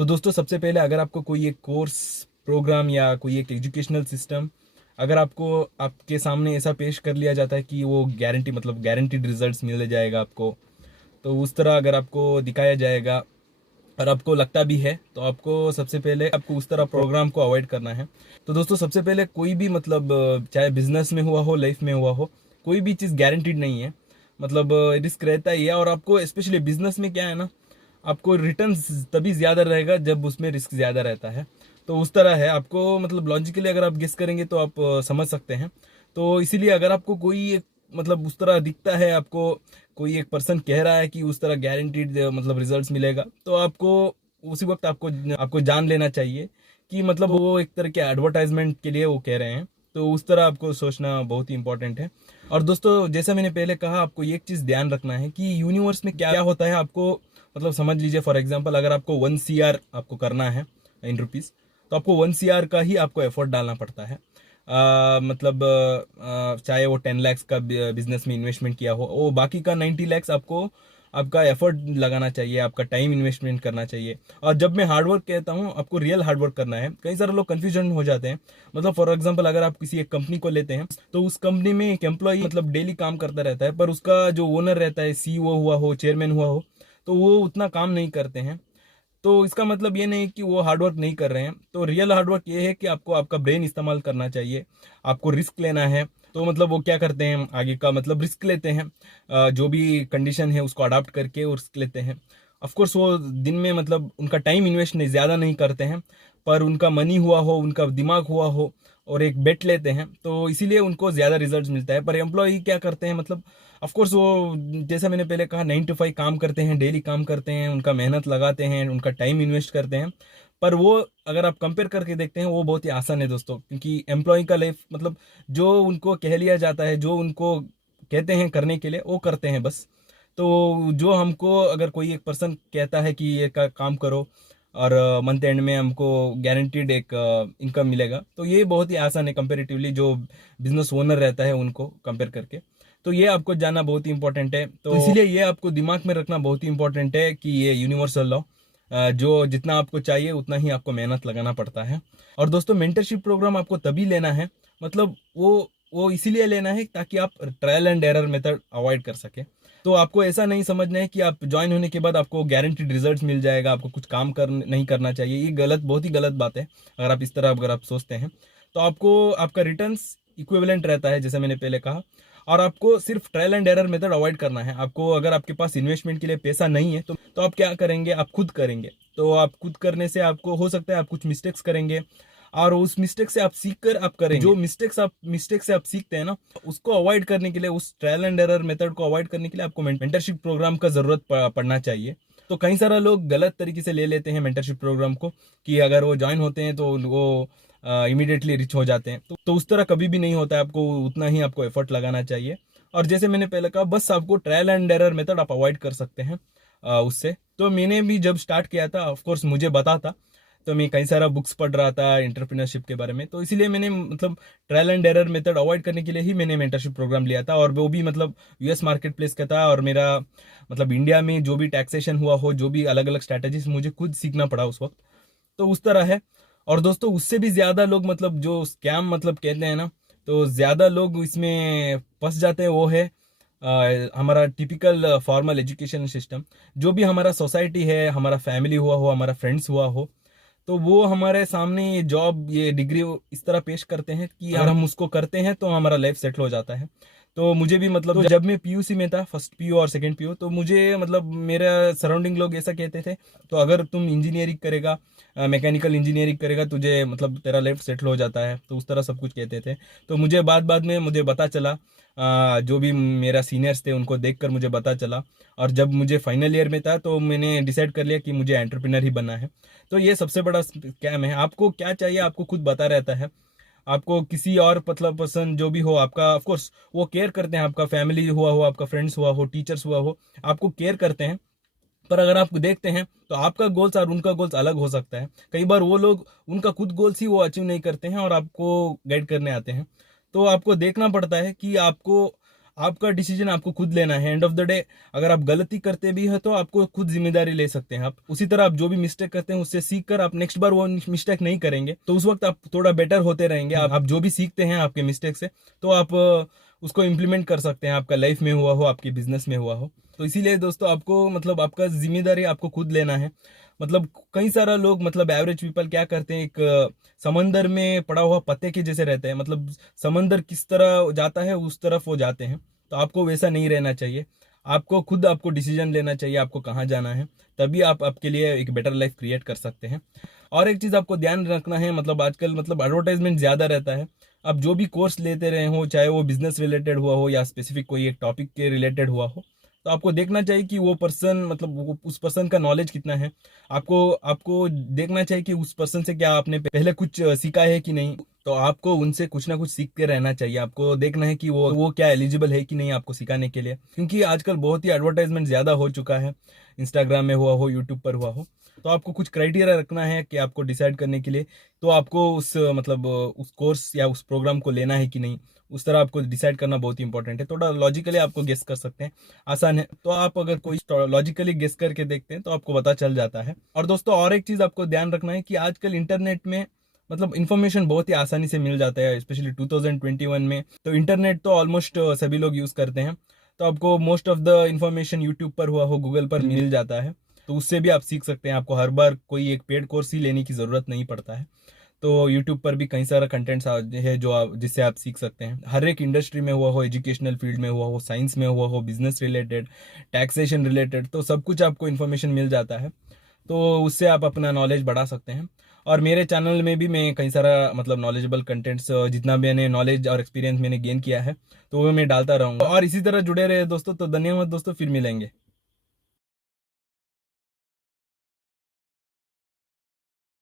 तो दोस्तों सबसे पहले अगर आपको कोई एक कोर्स प्रोग्राम या कोई एक एजुकेशनल सिस्टम अगर आपको आपके सामने ऐसा पेश कर लिया जाता है कि वो गारंटी मतलब गारंटीड रिजल्ट्स मिल जाएगा आपको, तो उस तरह अगर आपको दिखाया जाएगा और आपको लगता भी है तो आपको सबसे पहले आपको उस तरह प्रोग्राम को अवॉइड करना है। तो दोस्तों सबसे पहले कोई भी मतलब चाहे बिजनेस में हुआ हो लाइफ में हुआ हो, कोई भी चीज़ गारंटीड नहीं है। मतलब रिस्क रहता ही है, और आपको स्पेशली बिजनेस में क्या है ना, आपको रिटर्न तभी ज़्यादा रहेगा जब उसमें रिस्क ज़्यादा रहता है। तो उस तरह है, आपको मतलब लॉजिकली अगर आप गेस करेंगे तो आप समझ सकते हैं। तो इसीलिए अगर आपको कोई एक मतलब उस तरह दिखता है, आपको कोई एक पर्सन कह रहा है कि उस तरह गारंटीड मतलब रिजल्ट्स मिलेगा, तो आपको उसी वक्त आपको आपको जान लेना चाहिए कि मतलब वो एक तरह के एडवर्टाइजमेंट के लिए वो कह रहे हैं। तो उस तरह आपको सोचना बहुत ही इंपॉर्टेंट है। और दोस्तों जैसा मैंने पहले कहा, आपको एक चीज़ ध्यान रखना है कि यूनिवर्स में क्या क्या होता है। आपको मतलब समझ लीजिए फॉर एग्जांपल अगर आपको 1 CR आपको करना है इन रुपीज़, तो आपको 1 CR का ही आपको एफर्ट डालना पड़ता है। मतलब चाहे वो 10 लाख का बिजनेस में इन्वेस्टमेंट किया हो, वो बाकी का 90 लाख आपको आपका एफर्ट लगाना चाहिए, आपका टाइम इन्वेस्टमेंट करना चाहिए। और जब मैं हार्डवर्क कहता हूँ, आपको रियल हार्डवर्क करना है। कई सारे लोग कंफ्यूजन हो जाते हैं। मतलब फॉर एग्जांपल अगर आप किसी एक कंपनी को लेते हैं, तो उस कंपनी में एक एम्प्लॉय मतलब डेली काम करता रहता है, पर उसका जो ओनर रहता है, CEO हुआ हो, चेयरमैन हुआ हो, तो वो उतना काम नहीं करते हैं। तो इसका मतलब ये नहीं कि वो हार्डवर्क नहीं कर रहे हैं। तो रियल हार्डवर्क ये है कि आपको आपका ब्रेन इस्तेमाल करना चाहिए, आपको रिस्क लेना है। तो मतलब वो क्या करते हैं, आगे का मतलब रिस्क लेते हैं, जो भी कंडीशन है उसको अडाप्ट करके वो रिस्क लेते हैं। ऑफ कोर्स वो दिन में मतलब उनका टाइम इन्वेस्ट नहीं ज़्यादा नहीं करते हैं, पर उनका मनी हुआ हो, उनका दिमाग हुआ हो, और एक बेट लेते हैं, तो इसीलिए उनको ज़्यादा रिजल्ट मिलता है। पर एम्प्लॉय क्या करते हैं, मतलब ऑफ कोर्स वो जैसा मैंने पहले कहा 9 to 5 काम करते हैं, डेली काम करते हैं, उनका मेहनत लगाते हैं, उनका टाइम इन्वेस्ट करते हैं। पर वो अगर आप कंपेयर करके देखते हैं, वो बहुत ही आसान है दोस्तों, क्योंकि एम्प्लॉय का लाइफ मतलब जो उनको कह लिया जाता है, जो उनको कहते हैं करने के लिए वो करते हैं बस। तो जो हमको अगर कोई एक पर्सन कहता है कि ये का काम करो और मंथ एंड में हमको गारंटीड एक इनकम मिलेगा, तो ये बहुत ही आसान है कंपेरेटिवली जो बिजनेस ओनर रहता है उनको कंपेयर करके। तो ये आपको जानना बहुत ही इंपॉर्टेंट है। तो इसीलिए ये आपको दिमाग में रखना बहुत ही इंपॉर्टेंट है कि ये यूनिवर्सल लॉ, जो जितना आपको चाहिए उतना ही आपको मेहनत लगाना पड़ता है। और दोस्तों मेंटरशिप प्रोग्राम आपको तभी लेना है, मतलब वो इसीलिए लेना है ताकि आप trial and error method avoid कर सके। तो आपको ऐसा नहीं समझना है कि आप ज्वाइन होने के बाद आपको गारंटीड रिजल्ट्स मिल जाएगा, आपको कुछ काम नहीं करना चाहिए। ये गलत, बहुत ही गलत बात है। अगर आप इस तरह अगर आप सोचते हैं, तो आपको आपका रिटर्न्स इक्विवेलेंट रहता है जैसे मैंने पहले कहा। और आपको सिर्फ trial and error method avoid करना है। आपको अगर आपके पास इन्वेस्टमेंट के लिए पैसा नहीं है, तो आप क्या करेंगे, आप खुद करेंगे। तो आप खुद करने से आपको हो सकता है आप कुछ मिस्टेक्स करेंगे, और उस मिस्टेक से आप सीख कर आप करेंगे। जो मिस्टेक से आप सीखते हैं ना, उसको अवॉइड करने के लिए, उस ट्रायल एंड एरर मेथड को अवॉइड करने के लिए आपको मेंटरशिप प्रोग्राम का जरूरत पड़ना चाहिए। तो कई सारा लोग गलत तरीके से ले लेते हैं मेंटरशिप प्रोग्राम को, कि अगर वो ज्वाइन होते हैं तो वो इमीडिएटली रिच हो जाते हैं। तो उस तरह कभी भी नहीं होता है। आपको उतना ही आपको एफर्ट लगाना चाहिए। और जैसे मैंने पहले कहा, बस आपको ट्रायल एंड एरर मेथड आप अवॉइड कर सकते हैं उससे। तो मैंने भी जब स्टार्ट किया था, ऑफ कोर्स मुझे पता था, तो मैं कई सारा बुक्स पढ़ रहा था एंटरप्रेन्योरशिप के बारे में। तो इसीलिए मैंने मतलब trial and error method avoid करने के लिए ही मैंने मेंटरशिप प्रोग्राम लिया था। और वो भी मतलब US मार्केट प्लेस का था, और मेरा मतलब इंडिया में जो भी टैक्सेशन हुआ हो, जो भी अलग अलग स्ट्रैटेजीज मुझे खुद सीखना पड़ा उस वक्त। तो उस तरह है। और दोस्तों उससे भी ज़्यादा लोग मतलब जो स्कैम मतलब कहते हैं ना, तो ज़्यादा लोग इसमें फंस जाते हैं। वो है हमारा टिपिकल फॉर्मल एजुकेशन सिस्टम। जो भी हमारा सोसाइटी है, हमारा फैमिली हुआ हो, हमारा फ्रेंड्स हुआ हो, तो वो हमारे सामने ये जॉब, ये डिग्री इस तरह पेश करते हैं कि अगर हम उसको करते हैं तो हमारा लाइफ सेटल हो जाता है। तो मुझे भी मतलब तो जब मैं PUC में था, फर्स्ट PU और सेकंड PU, तो मुझे मतलब मेरा सराउंडिंग लोग ऐसा कहते थे, तो अगर तुम इंजीनियरिंग करेगा, मैकेनिकल इंजीनियरिंग करेगा, तुझे मतलब तेरा लाइफ सेटल हो जाता है। तो उस तरह सब कुछ कहते थे। तो मुझे बाद बाद में मुझे पता चला, जो भी मेरा सीनियर्स थे उनको देखकर मुझे पता चला। और जब मुझे फाइनल ईयर में था, तो मैंने डिसाइड कर लिया कि मुझे एंटरप्रेन्योर ही बनना है। तो ये सबसे बड़ा स्कैम है। आपको क्या चाहिए आपको खुद बता रहता है। आपको किसी और मतलब पर्सन जो भी हो, आपका ऑफ कोर्स वो केयर करते हैं, आपका फैमिली हुआ हो, आपका फ्रेंड्स हुआ हो, टीचर्स हुआ हो, आपको केयर करते हैं। पर अगर आप देखते हैं तो आपका गोल्स और उनका गोल्स अलग हो सकता है। कई बार वो लोग उनका खुद गोल्स ही वो अचीव नहीं करते हैं और आपको गाइड करने आते हैं। तो आपको देखना पड़ता है कि आपको आपका डिसीजन आपको खुद लेना है। एंड ऑफ द डे अगर आप गलती करते भी है तो आपको खुद जिम्मेदारी ले सकते हैं आप। उसी तरह आप जो भी मिस्टेक करते हैं उससे सीख कर आप नेक्स्ट बार वो मिस्टेक नहीं करेंगे, तो उस वक्त आप थोड़ा बेटर होते रहेंगे। आप जो भी सीखते हैं आपके मिस्टेक से, तो आप उसको इम्प्लीमेंट कर सकते हैं, आपका लाइफ में हुआ हो, आपके बिजनेस में हुआ हो। तो इसीलिए दोस्तों आपको मतलब आपका जिम्मेदारी आपको खुद लेना है। मतलब कई सारा लोग मतलब एवरेज पीपल क्या करते हैं, एक समंदर में पड़ा हुआ पत्ते के जैसे रहते हैं। मतलब समंदर किस तरह जाता है उस तरफ वो जाते हैं। तो आपको वैसा नहीं रहना चाहिए। आपको खुद आपको डिसीजन लेना चाहिए आपको कहाँ जाना है, तभी आप आपके लिए एक बेटर लाइफ क्रिएट कर सकते हैं। और एक चीज़ आपको ध्यान रखना है, मतलब आजकल मतलब एडवर्टाइजमेंट ज़्यादा रहता है। आप जो भी कोर्स लेते रहे हो, चाहे वो बिजनेस रिलेटेड हुआ हो या स्पेसिफिक कोई एक टॉपिक के रिलेटेड हुआ हो, तो आपको देखना चाहिए कि वो पर्सन मतलब उस पर्सन का नॉलेज कितना है। आपको आपको देखना चाहिए कि उस पर्सन से क्या आपने पहले कुछ सीखा है कि नहीं। तो आपको उनसे कुछ ना कुछ सीख के रहना चाहिए। आपको देखना है कि वो क्या एलिजिबल है कि नहीं आपको सिखाने के लिए, क्योंकि आजकल बहुत ही एडवर्टाइजमेंट ज़्यादा हो चुका है, इंस्टाग्राम में हुआ हो, यूट्यूब पर हुआ हो। तो आपको कुछ क्राइटेरिया रखना है कि आपको डिसाइड करने के लिए, तो आपको उस मतलब उस कोर्स या उस प्रोग्राम को लेना है कि नहीं, उस तरह आपको डिसाइड करना बहुत ही इंपॉर्टेंट है। थोड़ा लॉजिकली आपको गेस कर सकते हैं, आसान है। तो आप अगर कोई लॉजिकली गेस करके देखते हैं तो आपको पता चल जाता है। और दोस्तों और एक चीज़ आपको ध्यान रखना है कि आजकल इंटरनेट में मतलब इन्फॉर्मेशन बहुत ही आसानी से मिल जाता है, स्पेशली 2021 में। तो इंटरनेट तो ऑलमोस्ट सभी लोग यूज़ करते हैं। तो आपको most of the information YouTube पर हुआ हो, गूगल पर मिल जाता है। तो उससे भी आप सीख सकते हैं। आपको हर बार कोई एक पेड कोर्स ही लेने की ज़रूरत नहीं पड़ता है। तो यूट्यूब पर भी कई सारा कंटेंट्स है जो आप जिससे आप सीख सकते हैं। हर एक इंडस्ट्री में हुआ हो, एजुकेशनल फील्ड में हुआ हो, साइंस में हुआ हो, बिजनेस रिलेटेड, टैक्सेशन रिलेटेड, तो सब कुछ आपको इन्फॉर्मेशन मिल जाता है। तो उससे आप अपना नॉलेज बढ़ा सकते हैं। और मेरे चैनल में भी मैं कई सारा मतलब नॉलेजेबल कंटेंट्स, जितना मैंने नॉलेज और एक्सपीरियंस मैंने गेन किया है, तो वो मैं डालता रहूँगा। और इसी तरह जुड़े रहे दोस्तों। तो धन्यवाद दोस्तों, फिर मिलेंगे।